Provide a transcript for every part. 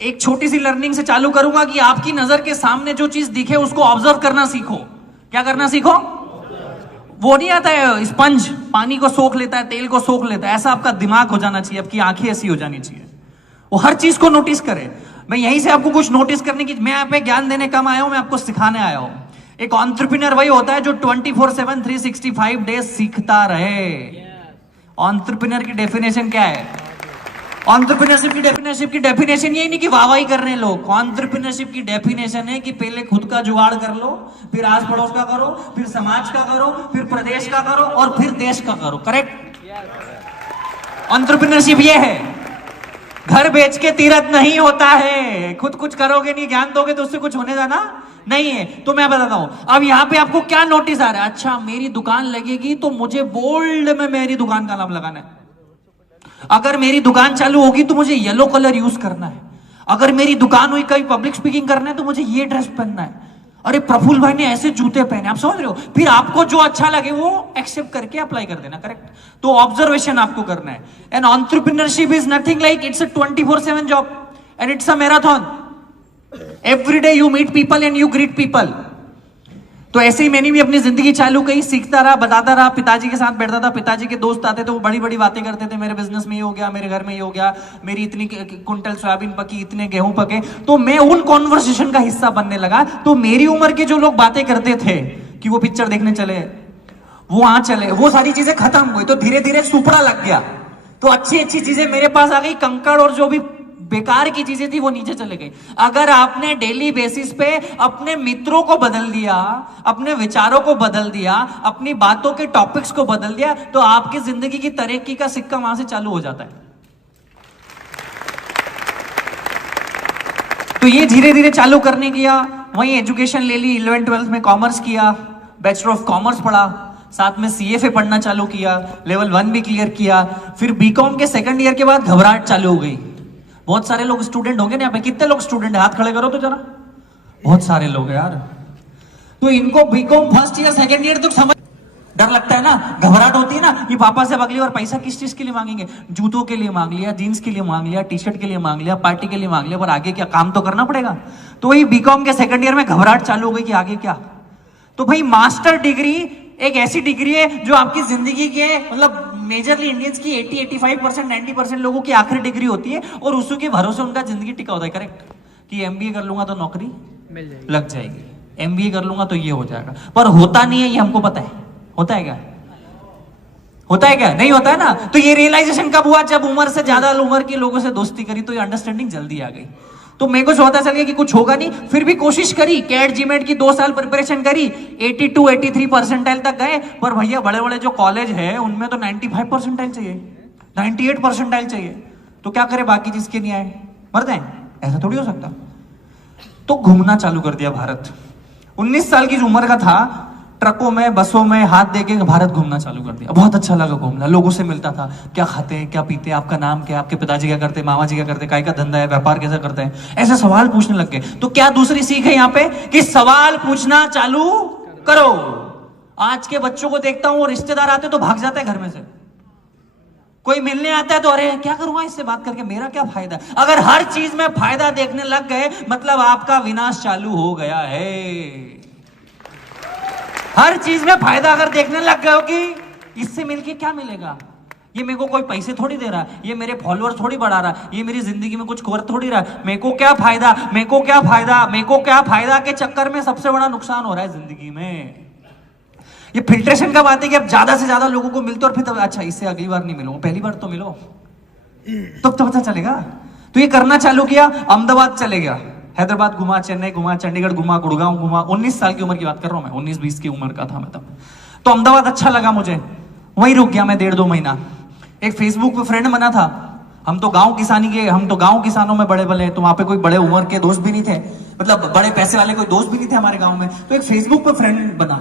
एक छोटी सी लर्निंग से चालू करूंगा कि आपकी नजर के सामने जो चीज दिखे उसको ऑब्जर्व करना सीखो। क्या करना सीखो? वो नहीं आता है स्पंज पानी को सोख लेता है, तेल को सोख लेता है, ऐसा आपका दिमाग हो जाना चाहिए, आपकी आंखें ऐसी हो जानी चाहिए, वो हर चीज को नोटिस करे। मैं यहीं से आपको कुछ नोटिस करने की, मैं यहाँ पे ज्ञान देने कम आया हूं, मैं आपको सिखाने आया हूं। एक एंटरप्रेन्योर वही होता है जो 24/7 365 डेज सीखता रहे। एंटरप्रेन्योर की डेफिनेशन क्या है? एंटरप्रेन्योरशिप की डेफिनेशन यही नहीं कि वाहवाही कर रहे हैं लोग। एंटरप्रेन्योरशिप की डेफिनेशन है कि पहले खुद का जुगाड़ कर लो, फिर आस पड़ोस का करो, फिर समाज का करो, फिर प्रदेश का करो और फिर देश का करो। करेक्ट? एंटरप्रेन्योरशिप ये है। घर बेच के तीरथ नहीं होता है। खुद कुछ करोगे नहीं, ज्ञान दोगे तो उससे कुछ होने जाना नहीं है। तो मैं बताता हूं, अब यहां पे आपको क्या नोटिस आ रहा है? अच्छा, मेरी दुकान लगेगी तो मुझे बोल्ड में मेरी दुकान का नाम लगाना है। अगर मेरी दुकान चालू होगी तो मुझे येलो कलर यूज करना है। अगर मेरी दुकान हुई, कहीं पब्लिक स्पीकिंग करना है तो मुझे ये ड्रेस पहनना है। अरे प्रफुल्ल भाई ने ऐसे जूते पहने, आप समझ रहे हो? फिर आपको जो अच्छा लगे वो एक्सेप्ट करके अप्लाई कर देना। करेक्ट? तो ऑब्जर्वेशन आपको करना है। And entrepreneurship is nothing like, it's a 24/7 job and it's a marathon. Every day you meet people and you greet people. तो ऐसे ही मैंने भी अपनी जिंदगी चालू की, सीखता रहा, बताता रहा। पिताजी के साथ बैठता था, पिताजी के दोस्त आते थे, वो बड़ी बड़ी बातें करते थे, मेरे बिजनेस में ये हो गया, मेरे घर में ये हो गया, मेरी इतनी कुंटल सोयाबीन पकी, इतने गेहूं पके। तो मैं उन कॉन्वर्सेशन का हिस्सा बनने लगा। तो मेरी उम्र के जो लोग बातें करते थे कि वो पिक्चर देखने चले, वो वहां चले, वो सारी चीजें खत्म हुई। तो धीरे धीरे सुपड़ा लग गया। तो अच्छी अच्छी चीजें मेरे पास आ गई, कंकड़ और जो भी बेकार की चीजें थी वो नीचे चले गई। अगर आपने डेली बेसिस पे अपने मित्रों को बदल दिया, अपने विचारों को बदल दिया, अपनी बातों के टॉपिक्स को बदल दिया, तो आपकी जिंदगी की तरक्की का सिक्का वहां से चालू हो जाता है। तो ये धीरे धीरे चालू करने किया। वहीं एजुकेशन ले ली, 11th 12th में कॉमर्स किया, बैचलर ऑफ कॉमर्स पढ़ा, साथ में CFA पढ़ना चालू किया, लेवल 1 भी क्लियर किया। फिर बीकॉम के सेकंड ईयर के बाद घबराहट चालू हो गई। बहुत सारे लोग स्टूडेंट होंगे ना यहाँ पे, कितने लोग स्टूडेंट है? हाथ खड़े करो तो जरा। बहुत सारे लोग हैं यार। तो इनको BCom first year second year तक समझ, डर लगता है ना, घबराहट होती है ना कि पापा से अगली बार पैसा किस चीज के लिए मांगेंगे? जूतों के लिए मांग लिया, जीन्स के लिए मांग लिया, टी-शर्ट के लिए मांग लिया, पार्टी के लिए मांग लिया, पर आगे क्या? काम तो करना पड़ेगा। तो वही बीकॉम के सेकंड ईयर में घबराहट चालू हो गई कि आगे क्या। तो भाई मास्टर डिग्री एक ऐसी डिग्री है जो आपकी जिंदगी के, मतलब मेजरली इंडियंस की 80-85%, 90% लोगों की आखिरी डिग्री होती है और उसी के भरोसे उनका जिंदगी टिका होता है। करेक्ट? कि MBA कर लूंगा तो नौकरी मिल जाएगी, लग जाएगी, MBA कर लूंगा तो ये हो जाएगा। पर होता नहीं है, ये हमको पता है। होता है क्या? होता है क्या? नहीं होता है ना। तो ये रियलाइजेशन कब हुआ? जब उम्र से ज्यादा उम्र के लोगों से दोस्ती करी तो ये अंडरस्टैंडिंग जल्दी आ गई। तो मेरे को पता चल गया कि कुछ होगा नहीं, फिर भी कोशिश करी। कैट जीमेट की 2 साल प्रिपरेशन करी, 82-83 परसेंटाइल तक गए। पर भैया बड़े बड़े जो कॉलेज है उनमें तो 95 परसेंटाइल चाहिए, 98 परसेंटाइल चाहिए। तो क्या करे बाकी जिसके नहीं आए? मर जाए? ऐसा थोड़ी हो सकता। तो घूमना चालू कर दिया भारत। 19 साल की उम्र का था, ट्रकों में, बसों में हाथ देके भारत घूमना चालू कर दिया। बहुत अच्छा लगा घूमना, लोगों से मिलता था, क्या खाते हैं, क्या पीते हैं, आपका नाम क्या है, आपके पिताजी क्या करते हैं, मामा जी क्या करते हैं, काय का धंधा है, व्यापार कैसा करते हैं, ऐसे सवाल पूछने लग गए। तो क्या दूसरी सीख है यहाँ पे? कि सवाल पूछना चालू करो। आज के बच्चों को देखता हूं, रिश्तेदार आते तो भाग जाते हैं घर में से। कोई मिलने आता है तो अरे क्या करूंगा इससे बात करके, मेरा क्या फायदा? अगर हर चीज में फायदा देखने लग गए मतलब आपका विनाश चालू हो गया है। हर चीज में फायदा अगर देखने लग गए हो कि इससे मिलके क्या मिलेगा, ये मेरे को कोई पैसे थोड़ी दे रहा, ये मेरे फॉलोअर थोड़ी बढ़ा रहा, ये मेरी जिंदगी में कुछ कर थोड़ी रहा, मेरे को क्या फायदा, मेरे को क्या फायदा, मेरे को क्या फायदा के चक्कर में सबसे बड़ा नुकसान हो रहा है जिंदगी में। ये फिल्ट्रेशन का बात है कि अब ज्यादा से ज्यादा लोगों को मिलते और फिर अच्छा इससे अगली बार नहीं मिलूंगा, पहली बार तो मिलो तब तो पता चलेगा। तो ये करना चालू किया, अहमदाबाद चले गया, हैदराबाद घुमा, चेन्नई घुमा, चंडीगढ़ घुमा, गुड़गांव घुमा। 19 साल की उम्र की बात कर रहा हूं मैं, 19-20 की उम्र का था मैं तब। तो अहमदाबाद अच्छा लगा मुझे, वहीं रुक गया मैं 1.5-2 महीना। एक फेसबुक पे फ्रेंड बना था, हम तो गांव किसानों में बड़े बड़े, तो वहां पे कोई बड़े उम्र के दोस्त भी नहीं थे, मतलब बड़े पैसे वाले कोई दोस्त भी नहीं थे हमारे गांव में। तो एक फेसबुक पे फ्रेंड बना,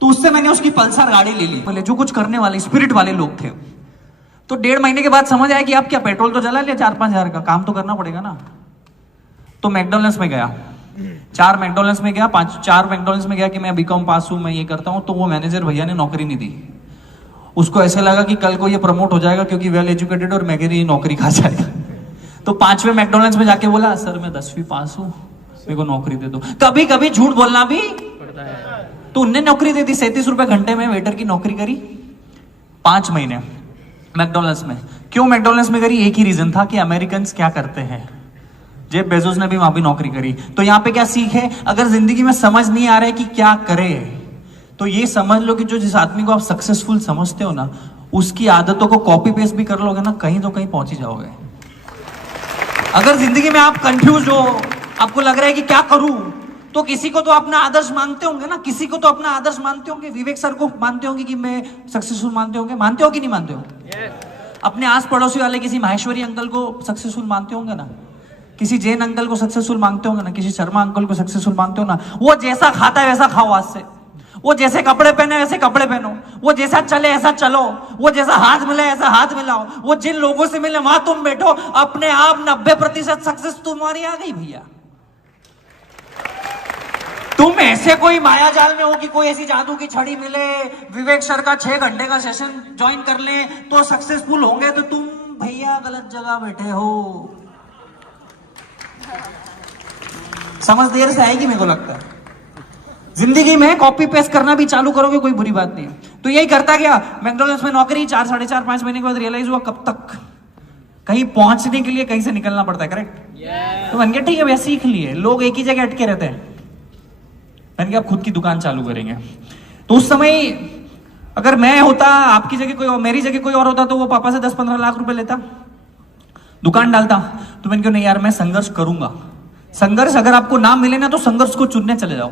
तो उससे मैंने उसकी पल्सर गाड़ी ले ली। बोले जो कुछ करने वाले स्पिरिट वाले लोग थे। तो 1.5 महीने के बाद समझ आया कि आप क्या पेट्रोल तो जला लिया 4-5 हजार का, काम तो करना पड़ेगा ना। तो मैकडॉनल्ड्स में गया, 4 मैकडॉनल्ड्स में गया, 4 मैकडॉनल्ड्स में गया कि मैं बीकॉम पास हूं, मैं ये करता हूं। तो वो मैनेजर भैया ने नौकरी नहीं दी। उसको ऐसे लगा कि कल को ये प्रमोट हो जाएगा क्योंकि वेल एजुकेटेड और मैं नौकरी खा जाएगा। तो 5वें मैकडोनल्ड्स में जाके बोला सर मैं 10वीं पास हूं, मेरे को नौकरी दे दो। कभी कभी झूठ बोलना भी पड़ता है। तो उनने नौकरी दे दी, 37 रुपए घंटे में वेटर की नौकरी करी 5 महीने मैकडोनल्ड्स में। क्यों मैकडोनल्ड्स में करी? एक ही रीजन था कि अमेरिकन क्या करते हैं। जेफ बेजोस ने भी वहां भी नौकरी करी। तो यहाँ पे क्या सीख है? अगर जिंदगी में समझ नहीं आ रहा है कि क्या करे, तो ये समझ लो कि जो जिस आदमी को आप सक्सेसफुल समझते हो ना, उसकी आदतों को कॉपी पेस्ट भी कर लोगे ना, कहीं तो कहीं पहुंच ही जाओगे। अगर जिंदगी में आप कंफ्यूज हो, आपको लग रहा है कि क्या करूं, तो किसी को तो अपना आदर्श मानते होंगे ना, किसी को तो अपना आदर्श मानते होंगे। विवेक सर को मानते होंगे कि मैं सक्सेसफुल मानते होंगे, मानते हो कि नहीं मानते हो? अपने आस पड़ोसी वाले किसी माहेश्वरी अंकल को सक्सेसफुल मानते होंगे ना, किसी जैन अंकल को सक्सेसफुल मानते होंगे ना, किसी शर्मा अंकल को सक्सेसफुल मानते हो ना। वो जैसा खाता है वैसा खाओ आज से, वो जैसे कपड़े पहने वैसे कपड़े पहनो, वो जैसा चले ऐसा चलो, वो जैसा हाथ मिले ऐसा हाथ मिलाओ, वो जिन लोगों से मिले वहां तुम बैठो। अपने आप 90% सक्सेस तुम्हारी आ गई भैया। तुम ऐसे कोई माया जाल में हो कि कोई ऐसी जादू की छड़ी मिले, विवेक सर का 6 घंटे का सेशन ज्वाइन कर ले तो सक्सेसफुल होंगे, तो तुम भैया गलत जगह बैठे हो। समझ देर से आएगी मेरे को लगता है। जिंदगी में कॉपी पेस्ट करना भी चालू करोगे कोई बुरी बात नहीं है। तो यही करता गया, मैकडॉनल्ड्स में नौकरी 4, 4.5, 5 महीने के बाद रियलाइज हुआ कब तक कहीं पहुंचने के लिए कहीं से निकलना पड़ता है। करेक्ट? तो मैंने कहा ठीक है भैया सीख लिए। लोग एक ही जगह अटके रहते हैं, मैंने कहा आप खुद की दुकान चालू करेंगे। तो उस समय अगर मैं होता, आपकी जगह कोई और, मेरी जगह कोई और होता, तो वो पापा से 10-15 लाख रुपए लेता, दुकान डालता। तो मैंने कहा नहीं यार मैं संघर्ष करूंगा। संघर्ष अगर आपको ना मिले ना, तो संघर्ष को चुनने चले जाओ।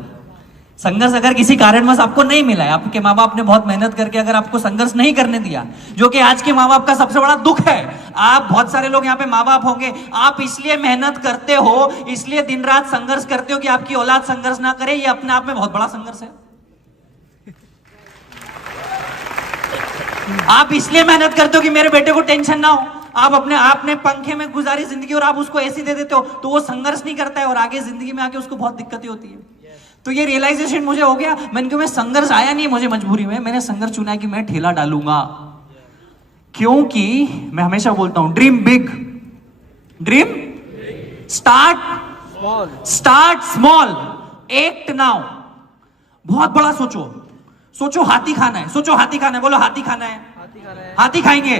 संघर्ष अगर किसी कारणवश आपको नहीं मिला है, आपके माँ बाप ने बहुत मेहनत करके अगर आपको संघर्ष नहीं करने दिया, जो कि आज के माँ बाप का सबसे बड़ा दुख है। आप बहुत सारे लोग यहाँ पे माँ बाप होंगे, आप इसलिए मेहनत करते हो, इसलिए दिन रात संघर्ष करते हो कि आपकी औलाद संघर्ष ना करे। ये अपने आप में बहुत बड़ा संघर्ष है। आप इसलिए मेहनत करते हो कि मेरे बेटे को टेंशन ना हो। आप आपने पंखे में गुजारी जिंदगी और आप उसको ऐसी दे देते हो, तो वो संघर्ष नहीं करता है और आगे जिंदगी में आके उसको बहुत दिक्कतें होती है। तो ये रियलाइजेशन मुझे हो गया। मैंने कहा मैं संघर्ष आया नहीं मुझे मजबूरी में, मैंने संघर्ष चुना है कि मैं ठेला डालूंगा। क्योंकि मैं हमेशा बोलता हूं dream big, dream start small, act now. बहुत बड़ा सोचो। सोचो हाथी खाना है, सोचो हाथी खाना है, बोलो हाथी खाना है, हाथी खाएंगे,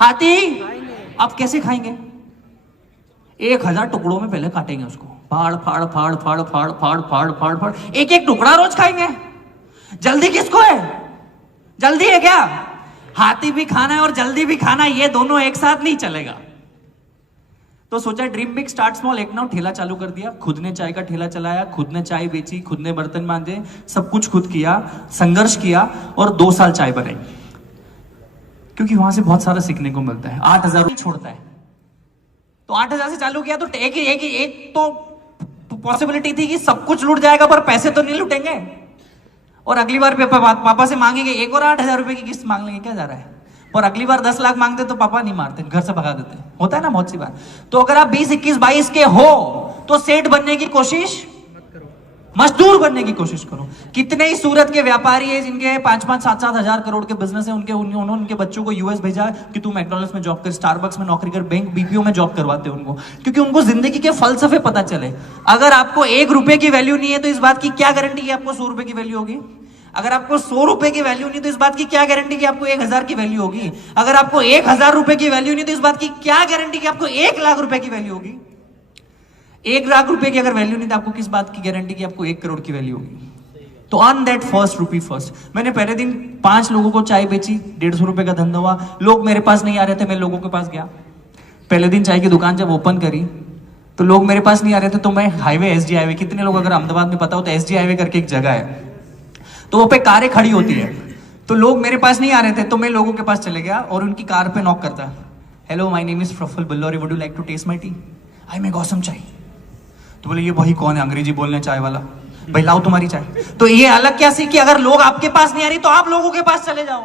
हाथी आप कैसे खाएंगे? 1000 टुकड़ों में पहले काटेंगे उसको, फाड़ फाड़ फाड़ फाड़ फाड़ फाड़ फाड़ फाड़ फाड़, एक एक टुकड़ा रोज खाएंगे। जल्दी किसको है? जल्दी है क्या? हाथी भी खाना है और जल्दी भी खाना है, ये दोनों एक साथ नहीं चलेगा। तो सोचा ड्रीम बिग स्टार्ट स्मॉल, एक ना ठेला चालू कर दिया। खुद ने चाय का ठेला चलाया, खुद ने चाय बेची, खुद ने बर्तन मांजे, सब कुछ खुद किया, संघर्ष किया और 2 साल चाय बनाई। क्योंकि वहां से बहुत सारा सीखने को मिलता है। 8000 छोड़ता है, तो 8000 से चालू किया। तो एक तो पॉसिबिलिटी थी कि सब कुछ लूट जाएगा पर पैसे तो नहीं लूटेंगे, और अगली बार पापा से मांगेंगे एक और 8000 रुपए की किस्त मांग लेंगे, क्या जा रहा है। और अगली बार 10 लाख मांगते तो पापा नहीं मारते, घर से भगा देते। होता है ना बहुत सी बार। तो अगर आप 20, 21, 22 के हो तो सेठ बनने की कोशिश, मजदूर बनने की कोशिश करो। कितने ही सूरत के व्यापारी है जिनके 5-5, 7-7 हजार करोड़ के बिजनेस है, उन्होंने उनके बच्चों को यूएस भेजा कि तू मैकडॉनल्ड्स में जॉब कर, स्टारबक्स में नौकरी कर, बैंक बीपीओ में जॉब करवाते हैं उनको, क्योंकि उनको जिंदगी के फलसफे पता चले। अगर आपको 1 रुपए की वैल्यू नहीं है तो इस बात की क्या गारंटी कि आपको 100 रुपए की वैल्यू होगी? अगर आपको 100 रुपए की वैल्यू नहीं तो इस बात की क्या गारंटी कि आपको 1000 की वैल्यू होगी? अगर आपको 1000 रुपए की वैल्यू नहीं तो इस बात की क्या गारंटी कि आपको 1 लाख रुपए की वैल्यू होगी? 1 लाख रुपए की अगर वैल्यू नहीं तो आपको किस बात की गारंटी कि आपको 1 करोड़ की वैल्यू होगी? तो earn that first rupee first. मैंने पहले दिन 5 लोगों को चाय बेची, 150 रुपए का धंधा हुआ। लोग मेरे पास नहीं आ रहे थे, मैं लोगों के पास गया। पहले दिन चाय की दुकान जब ओपन करी तो लोग मेरे पास नहीं आ रहे थे, तो मैं हाईवे, एसजी हाईवे, कितने लोग अगर अहमदाबाद में पता हो तो एसजी हाईवे करके एक जगह है, तो वो पे कारें खड़ी होती है। तो लोग मेरे पास नहीं आ रहे थे, तो मैं लोगों के पास चले गया और उनकी कार पे नॉक करता, hello my name is Praful Billore, would you like to taste my tea? I make awesome chai. तो बोले ये वही कौन है अंग्रेजी बोलने चाय वाला, भाई लाओ तुम्हारी चाय। तो ये अलग क्या सीख कि अगर लोग आपके पास नहीं आ रही तो आप लोगों के पास चले जाओ।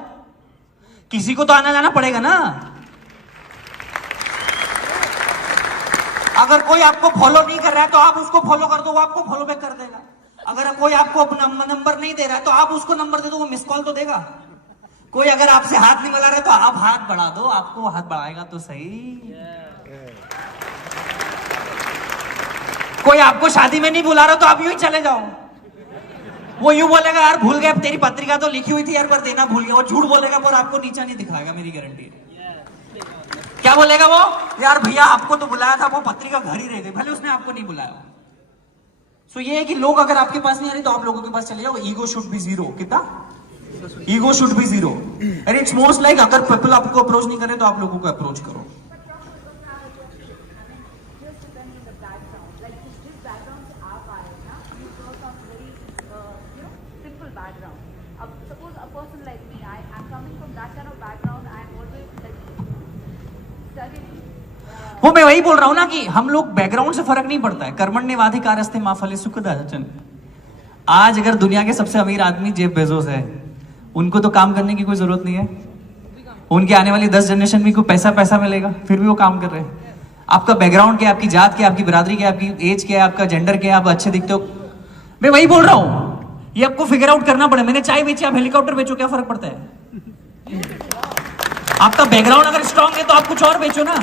किसी को तो आना जाना पड़ेगा ना। अगर कोई आपको फॉलो नहीं कर रहा है तो आप उसको फॉलो कर दो, वो आपको फॉलो बैक कर देगा। अगर कोई आपको नंबर नहीं दे रहा है तो आप उसको नंबर दे दो, वो मिस कॉल तो देगा। कोई अगर आपसे हाथ नहीं मिला रहा तो आप हाथ बढ़ा दो, आपको हाथ बढ़ाएगा तो सही। कोई आपको शादी में नहीं बुला रहा तो आप यूं ही चले जाओ। वो यूं बोलेगा यार भूल गए, तेरी पत्रिका तो लिखी हुई थी यार पर देना भूल गया। वो झूठ बोलेगा पर आपको नीचा नहीं दिखाएगा, मेरी गारंटी है। क्या बोलेगा वो, यार भैया आपको तो बुलाया था, वो पत्रिका घर ही रह गई, भले उसने आपको नहीं बुलाया। सो ये है कि लोग अगर आपके पास नहीं आ रहे तो आप लोगों के पास चले जाओ। Ego should be zero. कितना? Ego should be zero. And it's most like अगर पीपल आपको अप्रोच नहीं करे तो आप लोगों को अप्रोच करो। वो मैं वही बोल रहा हूं ना कि हम लोग बैकग्राउंड से फर्क नहीं पड़ता है। कर्मण्येवाधिकारस्ते मा फले सुखदाचन। आज अगर दुनिया के सबसे अमीर आदमी जेफ बेजोस है, उनको तो काम करने की कोई जरूरत नहीं है। उनके आने वाली 10 जनरेशन में कोई पैसा मिलेगा, फिर भी वो काम कर रहे हैं। आपका बैकग्राउंड क्या है, आपकी जात क्या है, आपकी बिरादरी क्या है, आपकी एज क्या है, आपका जेंडर क्या है, आप अच्छे दिखते हो। मैं वही बोल रहा हूं, ये आपको फिगर आउट करना पड़े। मैंने चाय बेची, आप हेलीकॉप्टर बेचो, क्या फर्क पड़ता है? आपका बैकग्राउंड अगर स्ट्रांग है तो आप कुछ और बेचो ना।